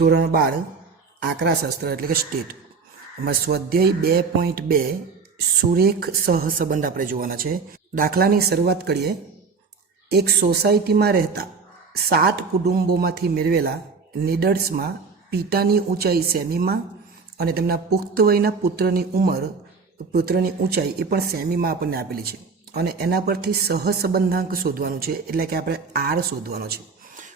ધોરણ 12 આંકડાશાસ્ત્ર એટલે કે સ્ટેટ એમાં સ્વાધ્યાય 2.2 સુરેખ સહસંબંધ આપણે જોવાના છે. દાખલાની શરૂઆત કરીએ. એક સોસાયટીમાં રહેતા 7 કુટુંબોમાંથી મેળવેલા નિડર્સમાં પિતાની ઊંચાઈ સેમીમાં અને તેમના પુખ્ત વયના પુત્રની ઊંચાઈ એ પણ સેમીમાં આપણને આપેલી છે અને એના પરથી સહસંબંધાંક શોધવાનું છે, એટલે કે આપણે આર શોધવાનો છે.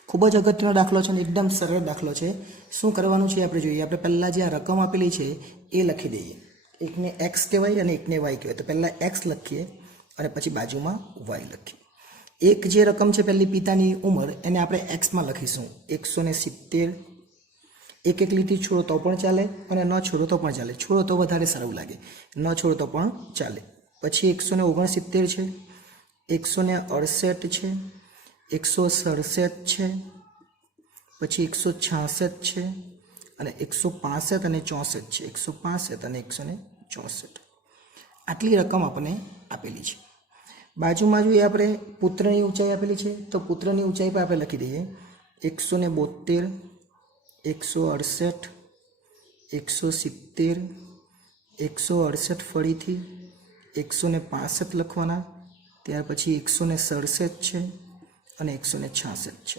ખૂબ જ અગત્યનો દાખલો છે અને એકદમ સરળ દાખલો છે. શું કરવાનું છે આપણે જોઈએ. આપણે પહેલાં જે આ રકમ આપેલી છે એ લખી દઈએ. એકને એક્સ કહેવાય અને એકને વાય કહેવાય. તો પહેલાં એક્સ લખીએ અને પછી બાજુમાં વાય લખીએ. એક જે રકમ છે પહેલી પિતાની ઉંમર એને આપણે એક્સમાં લખીશું 170. એક લીટી છોડો તો પણ ચાલે અને ન છોડો તો પણ ચાલે. છોડો તો વધારે સારું લાગે, ન છોડો તો પણ ચાલે. પછી 169 છે, 168 છે, 167 છે, પછી 166 છે અને 165 અને 64 છે. 165 અને 164 આટલી રકમ આપણને આપેલી છે. બાજુમાં જોઈએ આપણે પુત્રની ઊંચાઈ આપેલી છે તો પુત્રની ઊંચાઈ પર આપણે લખી દઈએ 172, 168, 170, 168 ફરીથી 165 લખવાના. ત્યાર પછી 167 છે અને 166 છે.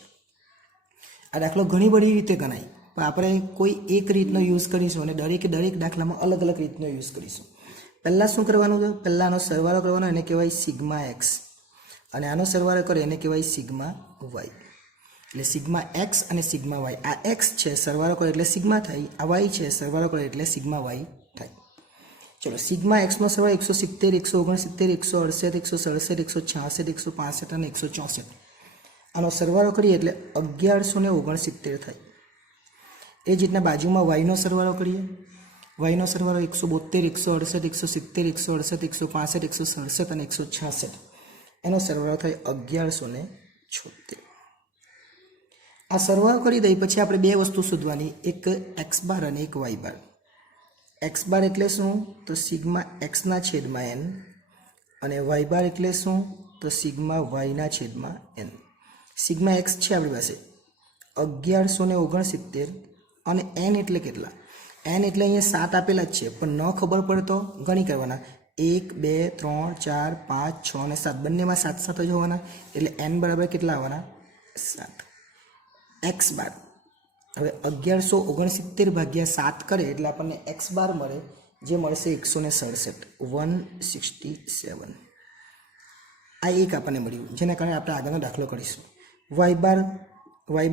આ દાખલો ઘણી બધી રીતે ગણાય, પણ આપણે કોઈ એક રીતનો યુઝ કરીશું અને દરેક દાખલામાં અલગ અલગ રીતનો યુઝ કરીશું. પહેલાં શું કરવાનું છે, પહેલાં આનો સરવાળો કરવાનો, એને કહેવાય સિગ્મા એક્સ, અને આનો સરવાળો કરે એને કહેવાય સિગ્મા વાય. એટલે સિગ્મા એક્સ અને સિગ્મા વાય. આ એક્સ છે સરવાળો કરે એટલે સિગ્મા થાય, આ વાય છે સરવાળો કરે એટલે સિગ્મા વાય થાય. ચલો, સિગ્મા એક્સનો સરવાળો 170, 169, 168, 167, 166, 165 અને 164. આનો સરવાળો કરીએ એટલે 1169 થાય. એ જ રીતના બાજુમાં વાયનો સરવાળો કરીએ. વાયનો સરવાળો 172, 168, 170, 168, 165, 167 અને 166. એનો સરવાળો થાય 1176. આ સરવાળો કરી દઈ પછી આપણે બે વસ્તુ શોધવાની, એક એક્સ બાર અને એક વાય બાર. એક્સ બાર એટલે શું, તો સિગ્મા એક્સના છેદમાં એન, અને વાય બાર એટલે શું, તો સિગ્મા વાયના છેદમાં એન. સિગ્મા એક્સ છે આપણી પાસે 1169 અને એન એટલે કેટલા, એન એટલે અહીંયા 7 આપેલા જ છે, પણ ન ખબર પડે તો ગણી કરવાના. 1, 2, 3, 4, 5, 6 અને 7 બંનેમાં 7 જ હોવાના, એટલે એન બરાબર કેટલા આવવાના, 7. એક્સ બાર હવે 1169 ભાગ્યા 7 કરે એટલે આપણને એક્સ બાર મળે, જે મળશે 167, 167. આ એક આપણને મળ્યું, જેના કારણે આપણે આગળનો દાખલો કરીશું. વાય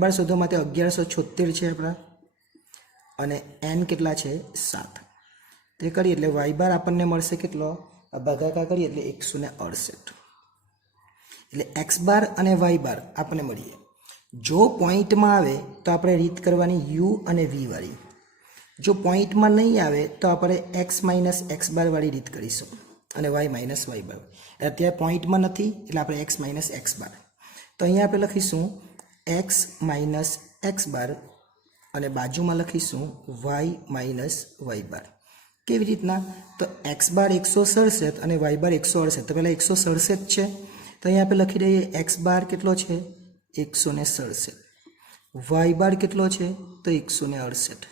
બાર શોધવા માટે 1176 છે આપણા, અને એન કેટલા છે 7. તે કરીએ એટલે વાય બાર આપણને મળશે કેટલો, ભાગાકાર કરીએ એટલે 168. એટલે એક્સ બાર અને વાય બાર આપણને મળીએ. જો પોઈન્ટમાં આવે તો આપણે રીત કરવાની યુ અને વી વાળી. જો પોઈન્ટમાં નહીં આવે તો આપણે એક્સ માઇનસ એક્સ બાર વાળી રીત કરીશું અને વાય માઇનસ વાય બાર. અત્યારે પોઈન્ટમાં નથી એટલે આપણે એક્સ માઇનસ એક્સ બાર. તો અહીંયા આપણે લખીશું એક્સ માઇનસ એક્સ બાર અને બાજુમાં લખીશું વાય માઇનસ વાય બાર. કેવી રીતના, તો એક્સ બાર 167 અને વાય બાર 168. તો પહેલાં 167 છે તો અહીંયા આપણે લખી દઈએ એક્સ બાર કેટલો છે 167, વાય બાર કેટલો છે તો 168.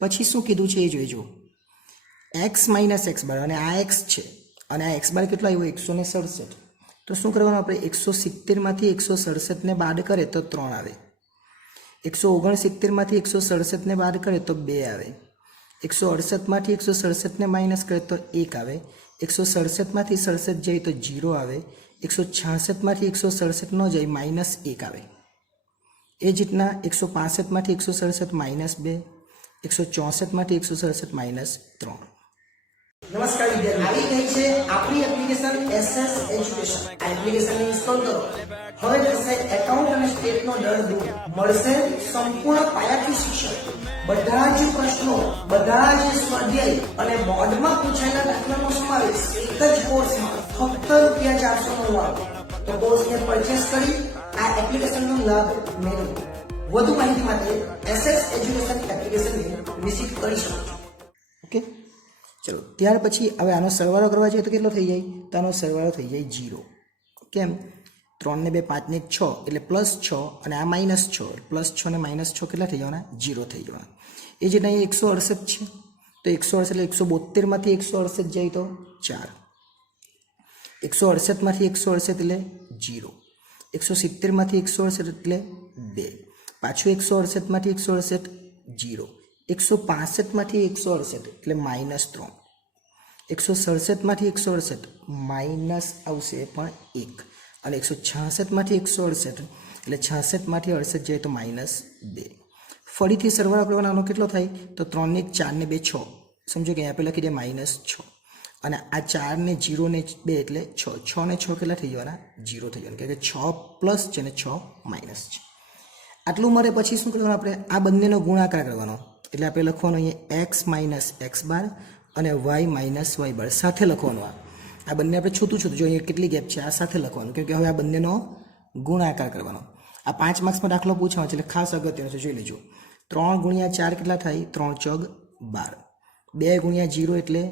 પછી શું કીધું છે એ જોઈજો, એક્સ માઇનસ એક્સ બાર, અને આ એક્સ છે અને આ એક્સ બાર કેટલો આવ્યો 167. તો શું કરવાનું, આપણે 170માંથી 167ને બાદ કરે તો 3 આવે, 169માંથી 167ને બાદ કરે તો 2 આવે, 168માંથી 167ને માઇનસ કરે તો 1 આવે, 167માંથી 67 જાય તો 0 આવે, 166માંથી 167 ન જાય -1 આવે. એ જ રીતના 165માંથી 167 -2, 164માંથી 167 -3. નમસ્કાર વિદ્યાર્થીઓ, આવી ગઈ છે આપણી એપ્લિકેશન SS એજ્યુકેશન. આ એપ્લિકેશન ઇન્સ્ટોલ કરો. હવે થશે એકાઉન્ટ અને સ્ટેટનો ડર દૂર, મળશે સંપૂર્ણ પાયાથી શિક્ષણ. બધા જ પ્રશ્નો, બધા જ સ્વાધ્યાય અને બોર્ડમાં પૂછાયેલા દાખલાનો સમાવેશ એક જ કોર્સમાં ફક્ત ₹499. તો કોર્સને પરચેસ કરી આ એપ્લિકેશનનો લાભ મેળવો. વધુ માહિતી માટે SS એજ્યુકેશન એપ્લિકેશનને વિઝિટ કરી શકો છો. ઓકે, ચલો ત્યાર પછી હવે આનો સરવાળો કરવા જોઈએ તો કેટલો થઈ જાય, તો આનો સરવાળો થઈ જાય 0. કેમ, 3 ને 2 5 ને 1 6 એટલે +6 અને આ -6 +6 ને -6 કેટલા થઈ જવાના 0 થઈ જવાના એ જ રીતે અહીં 168 છે તો 168 એટલે 172 માંથી 168 જાય તો 4 168 માંથી 168 એટલે 0 170 માંથી 168 એટલે 2 પાછું 168 માંથી 168 0 165 માંથી 168 એટલે -3 167 માંથી 168 માઇનસ આવશે પણ 1 અને 166 માંથી 168 એટલે 66 માંથી 68 જાય તો -2 ફરીથી સરવાળો કરવાનો કેટલો થાય તો 3 ને 1 4 ને 2 6 સમજો કે અહીંયા પહેલાં લખી દે -6 અને આ 4 ને 0 ને 2 એટલે 6 6 ને 6 કેટલા થઈ જવાના 0 થઈ જવાના કે 6 પ્લસ છે ને 6 માઇનસ છે આટલું મળે પછી શું કરવાનું આપણે આ બંનેનો ગુણાકાર કરવાનો એટલે આપણે લખવાનું અહીંયા x માઇનસ x બાર અને y માઇનસ y બાર સાથે લખવાનું આ બંને આપણે છૂટું જો અહીંયા કેટલી ગેપ છે આ સાથે લખવાનું કેમ કે હવે આ બંનેનો ગુણાકાર કરવાનો આ 5 માર્ક્સમાં દાખલો પૂછવાનો છે એટલે ખાસ અગત્યનો છે જોઈ લેજો 3 ગુણ્યા 4 કેટલા થાય 3 ચોગ 12 2 ગુણ્યા 0 એટલે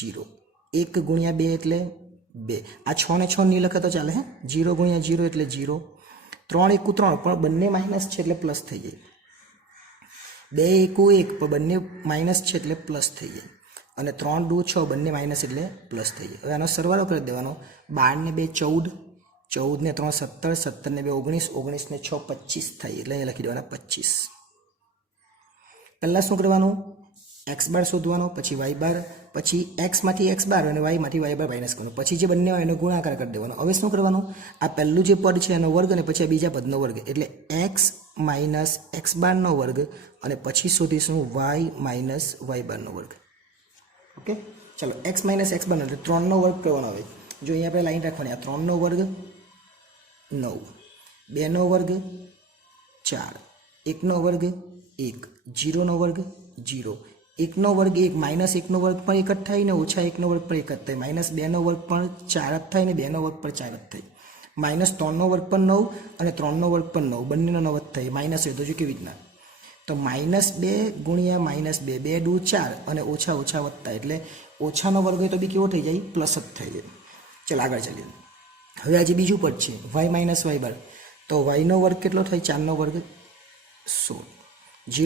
0 1 ગુણ્યા 2 એટલે 2 આ 6 ને 6 નહીં લખે તો ચાલે હે 0 ગુણ્યા 0 એટલે 0 3 1 3 પણ બંને માઇનસ છે એટલે પ્લસ થઈ જાય 2 1 1 પણ બંને માઇનસ છે એટલે પ્લસ થઈ જાય અને 3 2 6 બંને માઇનસ એટલે પ્લસ થઈ જાય હવે આનો સરવાળો કરી દેવાનો 12 ને 2 14 14 ને 3 17 17 ને 2 19 19 ને 6 25 થાય એટલે અહીંયા લખી દેવાના 25 પહેલાં શું કરવાનું x બાર શોધવાનો પછી y બાર પછી x માંથી x બાર અને y માંથી y બાર માઇનસ કરવાનો પછી જે બંને હોય એનો ગુણાકાર કરી દેવાનો હવે શું કરવાનું આ પહેલું જે પદ છે એનો વર્ગ અને પછી આ બીજા પદનો વર્ગ એટલે x માઇનસ x બારનો વર્ગ અને પછી શોધીશું y માઇનસ y બારનો વર્ગ ઓકે ચલો x માઇનસ x બારનો એટલે 3નો વર્ગ કરવાનો હવે જો અહીંયા આપણે લાઈન રાખવાની આ 3નો વર્ગ 9 2નો વર્ગ 4 1નો વર્ગ 1 0નો વર્ગ 0 1નો વર્ગ 1 માઇનસ 1નો વર્ગ પણ 1 જ થાય ને ઓછા 1નો વર્ગ પણ 1 જ થાય માઇનસ 2નો વર્ગ પણ 4 જ થાય ને 2નો વર્ગ પણ 4 જ થાય માઇનસ 3નો વર્ગ પણ 9 અને 3નો વર્ગ પણ 9 બંનેનો 9 જ થાય માઇનસ એ તો જો કેવી રીતના તો -2 ગુણ્યા -2 2 2 4 અને ઓછા ઓછા વધતા એટલે ઓછાનો વર્ગ હોય તો બી કેવો થઈ જાય પ્લસ જ થઈ જાય ચાલ આગળ ચાલીએ હવે આજે બીજું પદ છે y માઇનસ y બાર તો yનો વર્ગ કેટલો થાય 4નો વર્ગ 16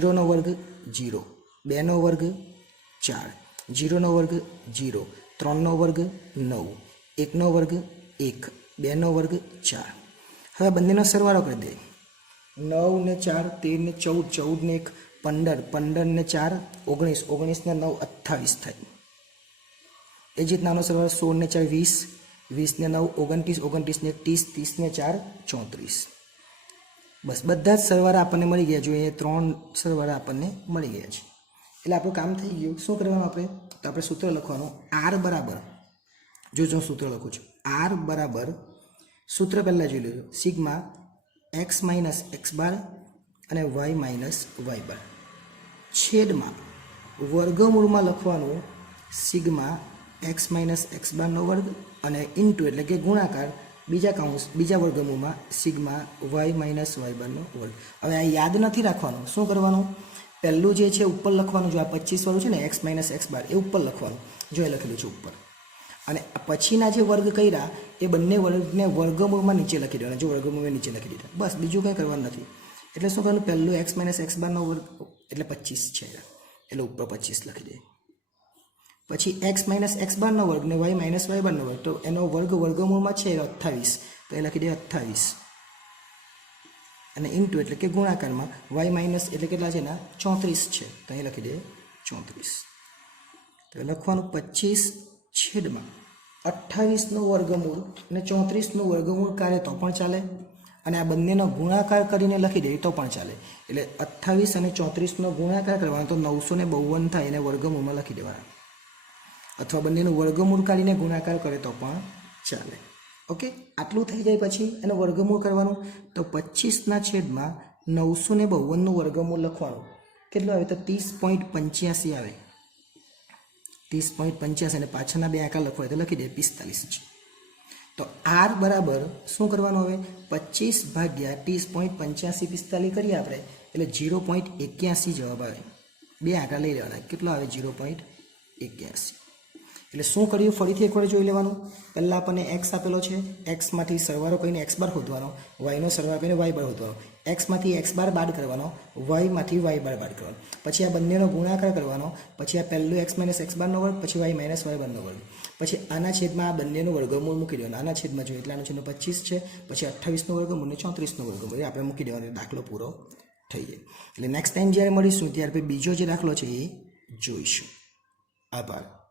0નો વર્ગ 0 2નો વર્ગ 4 0નો વર્ગ 0 3નો વર્ગ 9 1નો વર્ગ 1 2નો વર્ગ 4 હવે બંનેનો સરવાળો કરી દે 9 ને 4 13 ને 14 14 ને 1 15 15 ને 4 19 19 ને 9 28 થાય એ જ રીતના આનો સરવાળો 16 ને 4 20 20 ને 9 29 29 ને 30 30 ને 4 34 બસ બધા જ સરવાળા આપણને મળી ગયા જોઈએ 3 સરવાળા આપણને મળી ગયા છે એટલે આપણું કામ થઈ ગયું શું કરવાનું આપણે તો આપણે સૂત્ર લખવાનું r બરાબર જો સૂત્ર લખું છું r બરાબર સૂત્ર પહેલાં જોઈ લેજો સિગ્મા x માઇનસ x બાર અને y માઇનસ y બાર છેદમાં વર્ગમૂળમાં લખવાનું સિગ્મા x માઇનસ x બારનો વર્ગ અને ઇન્ટુ એટલે કે ગુણાકાર બીજા વર્ગમૂળમાં સિગ્મા y માઇનસ y બારનો વર્ગ હવે આ યાદ નથી રાખવાનું શું કરવાનું પહેલું જે છે ઉપર લખવાનું જો આ 25 વાળું છે ને x માઇનસ x બાર એ ઉપર લખવાનું જો એ લખેલું છે ઉપર અને પછીના જે વર્ગ કર્યા એ બંને વર્ગને વર્ગમૂળમાં નીચે લખી દેવાના જો વર્ગમૂળમાં નીચે લખી દીધા બસ બીજું કંઈ કરવાનું નથી એટલે શું કરવાનું પહેલું x માઇનસ x બારનો વર્ગ એટલે 25 છે એટલે ઉપર 25 લખી દે પછી x માઇનસ x બારનો વર્ગ ને y માઇનસ y બારનો વર્ગ તો એનો વર્ગ વર્ગમૂળમાં છે 28 તો એ લખી દે 28 અને ઇન્ટુ એટલે કે ગુણાકારમાં y માઇનસ એટલે કેટલા છે ને 34 છે તો અહીં લખી દે 34 તો લખવાનું 25 છેદમાં 28નું વર્ગમૂળ અને 34નું વર્ગમૂળ કાઢે તો પણ ચાલે અને આ બંનેનો ગુણાકાર કરીને લખી દે તો પણ ચાલે એટલે 28 અને 34નો ગુણાકાર કરવાનો તો 952 થાય એને વર્ગમૂળમાં લખી દેવાના અથવા બંનેનું વર્ગમૂળ કાઢીને ગુણાકાર કરે તો પણ ચાલે ઓકે આટલું થઈ જાય પછી એનો વર્ગમૂળ કરવાનું તો 25ના છેદમાં 952નું વર્ગમૂળ લખવાનું કેટલું આવે તો 30.85 આવે 30.85 અને પાછળના બે આંકડા લખવા તો લખી દે 45 છે તો r બરાબર શું કરવાનું હવે 25 ભાગ્યા 30.85 45 કરીએ આપણે એટલે 0.81 જવાબ આવે બે આંકડા લઈ લેવાના કેટલો આવે 0.81 એટલે શું કર્યું ફરીથી એકવાર જોઈ લેવાનું. પહેલાં આપણને એક્સ આપેલો છે, એક્સમાંથી સરવાળો કરીને એક્સ બાર શોધવાનો, વાયનો સરવાળો કરીને વાય બાર શોધવાનો, એક્સમાંથી એક્સ બાર બાદ કરવાનો, વાયમાંથી વાય બાર બાદ કરવાનો, પછી આ બંનેનો ગુણાકાર કરવાનો, પછી આ પહેલું એક્સ માઇનસ એક્સ બારનો વર્ગ, પછી વાય માઇનસ વાય બારનો વર્ગ, પછી આના છેદમાં આ બંનેનું વર્ગમૂળ મૂકી દેવાનું. આના છેદમાં જોઈએ એટલે આનું છેદનું 25 છે, પછી 28નો વર્ગમૂળ ને 34નો વર્ગમૂળ આપણે મૂકી દેવાનો, દાખલો પૂરો થઈ જાય. એટલે નેક્સ્ટ ટાઈમ જ્યારે મળીશું ત્યારે બીજો જે દાખલો છે એ જોઈશું. આભાર.